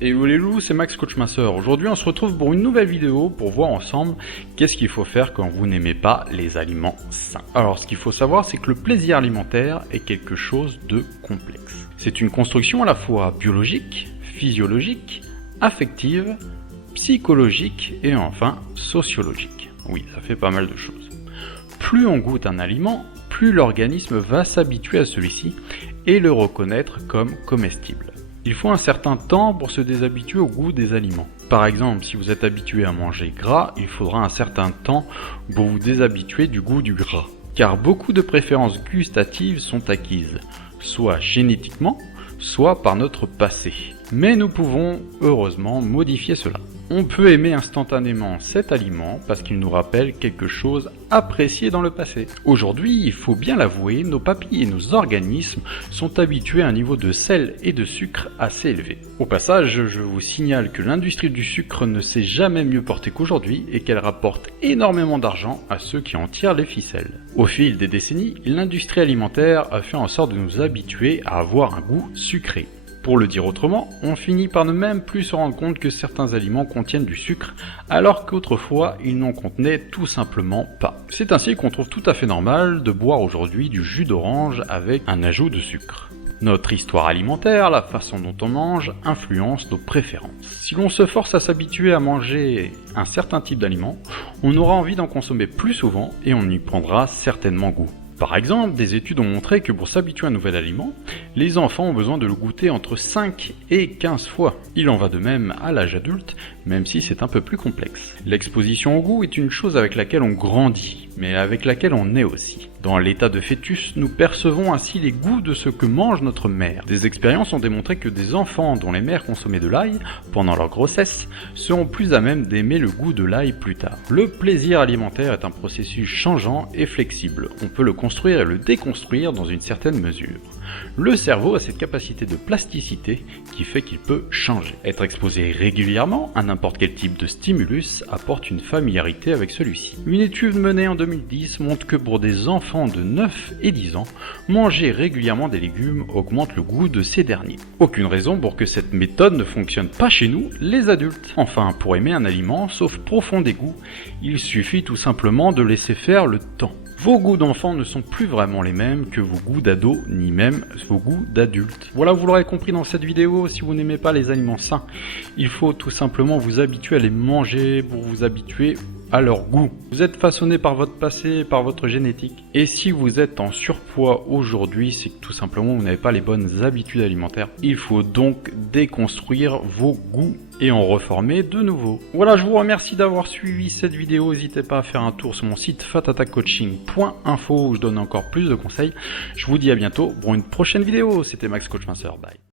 Hello les loups, c'est Max Coach Masseur. Aujourd'hui on se retrouve pour une nouvelle vidéo pour voir ensemble qu'est-ce qu'il faut faire quand vous n'aimez pas les aliments sains. Alors ce qu'il faut savoir, c'est que le plaisir alimentaire est quelque chose de complexe. C'est une construction à la fois biologique, physiologique, affective, psychologique et enfin sociologique. Oui, ça fait pas mal de choses. Plus on goûte un aliment, plus l'organisme va s'habituer à celui-ci et le reconnaître comme comestible. Il faut un certain temps pour se déshabituer au goût des aliments. Par exemple, si vous êtes habitué à manger gras, il faudra un certain temps pour vous déshabituer du goût du gras. Car beaucoup de préférences gustatives sont acquises, soit génétiquement, soit par notre passé. Mais nous pouvons, heureusement, modifier cela. On peut aimer instantanément cet aliment parce qu'il nous rappelle quelque chose apprécié dans le passé. Aujourd'hui, il faut bien l'avouer, nos papilles et nos organismes sont habitués à un niveau de sel et de sucre assez élevé. Au passage, je vous signale que l'industrie du sucre ne s'est jamais mieux portée qu'aujourd'hui et qu'elle rapporte énormément d'argent à ceux qui en tirent les ficelles. Au fil des décennies, l'industrie alimentaire a fait en sorte de nous habituer à avoir un goût sucré. Pour le dire autrement, on finit par ne même plus se rendre compte que certains aliments contiennent du sucre, alors qu'autrefois ils n'en contenaient tout simplement pas. C'est ainsi qu'on trouve tout à fait normal de boire aujourd'hui du jus d'orange avec un ajout de sucre. Notre histoire alimentaire, la façon dont on mange, influence nos préférences. Si l'on se force à s'habituer à manger un certain type d'aliment, on aura envie d'en consommer plus souvent et on y prendra certainement goût. Par exemple, des études ont montré que pour s'habituer à un nouvel aliment, les enfants ont besoin de le goûter entre 5 et 15 fois. Il en va de même à l'âge adulte, même si c'est un peu plus complexe. L'exposition au goût est une chose avec laquelle on grandit, mais avec laquelle on naît aussi. Dans l'état de fœtus, nous percevons ainsi les goûts de ce que mange notre mère. Des expériences ont démontré que des enfants dont les mères consommaient de l'ail pendant leur grossesse seront plus à même d'aimer le goût de l'ail plus tard. Le plaisir alimentaire est un processus changeant et flexible. On peut le construire et le déconstruire dans une certaine mesure. Le cerveau a cette capacité de plasticité qui fait qu'il peut changer. Être exposé régulièrement à n'importe quel type de stimulus apporte une familiarité avec celui-ci. Une étude menée en 2010 montre que pour des enfants de 9 et 10 ans, manger régulièrement des légumes augmente le goût de ces derniers. Aucune raison pour que cette méthode ne fonctionne pas chez nous, les adultes. Enfin, pour aimer un aliment, sauf profond dégoût, il suffit tout simplement de laisser faire le temps. Vos goûts d'enfant ne sont plus vraiment les mêmes que vos goûts d'ado, ni même vos goûts d'adulte. Voilà, vous l'aurez compris dans cette vidéo, si vous n'aimez pas les aliments sains, il faut tout simplement vous habituer à les manger pour vous habituer à leur goût. Vous êtes façonné par votre passé, par votre génétique. Et si vous êtes en surpoids aujourd'hui, c'est que tout simplement vous n'avez pas les bonnes habitudes alimentaires. Il faut donc déconstruire vos goûts et en reformer de nouveau. Voilà, je vous remercie d'avoir suivi cette vidéo. N'hésitez pas à faire un tour sur mon site fatatacoaching.info où je donne encore plus de conseils. Je vous dis à bientôt pour une prochaine vidéo. C'était Max Coach Master. Bye.